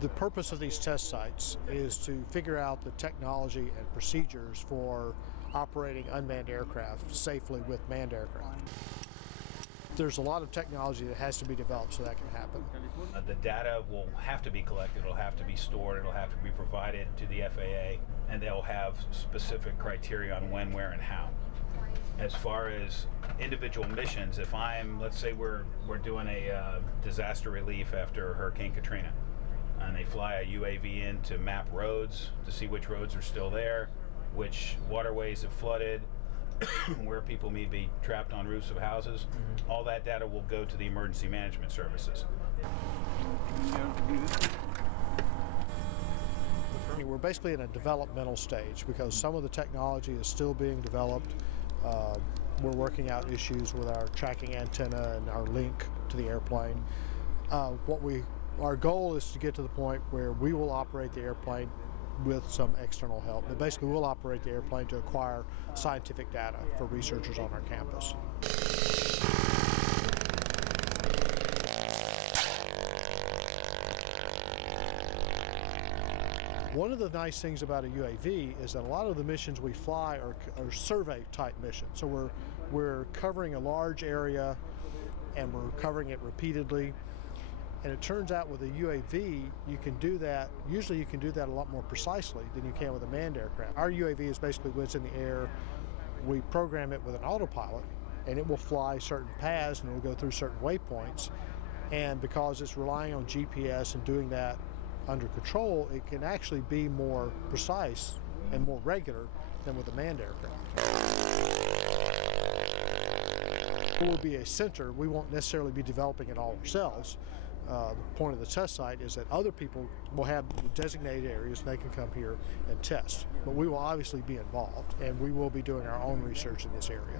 The purpose of these test sites is to figure out the technology and procedures for operating unmanned aircraft safely with manned aircraft. There's a lot of technology that has to be developed so that can happen. The data will have to be collected, it'll have to be stored, it'll have to be provided to the FAA, and they'll have specific criteria on when, where, and how. As far as individual missions, if let's say we're doing a disaster relief after Hurricane Katrina, and they fly a UAV in to map roads, to see which roads are still there, which waterways have flooded, where people may be trapped on roofs of houses. All that data will go to the emergency management services. We're basically in a developmental stage because some of the technology is still being developed. We're working out issues with our tracking antenna and our link to the airplane. Our goal is to get to the point where we will operate the airplane with some external help. But basically we'll operate the airplane to acquire scientific data for researchers on our campus. One of the nice things about a UAV is that a lot of the missions we fly are survey type missions. So we're covering a large area and we're covering it repeatedly. And it turns out with a UAV, you can do that, usually you can do that a lot more precisely than you can with a manned aircraft. Our UAV is basically when it's in the air, we program it with an autopilot and it will fly certain paths and it will go through certain waypoints. And because it's relying on GPS and doing that under control, it can actually be more precise and more regular than with a manned aircraft. It will be a center. We won't necessarily be developing it all ourselves. The point of the test site is that other people will have designated areas and they can come here and test. But we will obviously be involved and we will be doing our own research in this area.